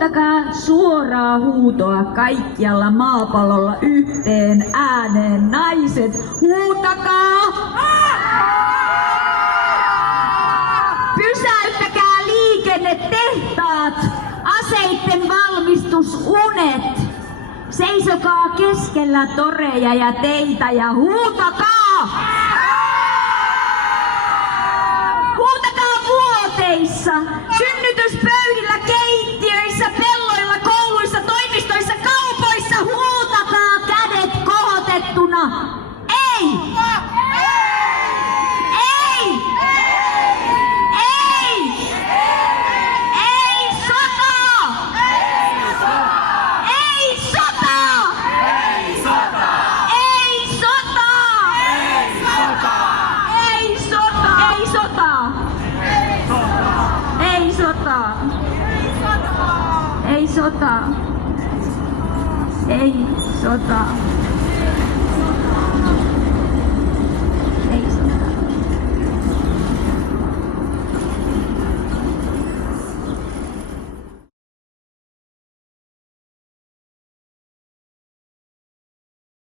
Huutakaa suoraa huutoa kaikkialla maapallolla yhteen ääneen, naiset, huutakaa! Pysäyttäkää liikennetehtaat, aseitten valmistusunet. Seisokaa keskellä toreja ja teitä ja huutakaa! Huutakaa vuoteissa, synnytyspöydillä, keittiöissä, pelloilla, kouluissa, toimistoissa, kaupoissa. Huutakaa kädet kohotettuna. Ei! Ei! Ei! Ei sota! Ei sota! Ei sota! Ei sota! Ei sota! Ei sota! Ei sota! Ei sota! Ei sota!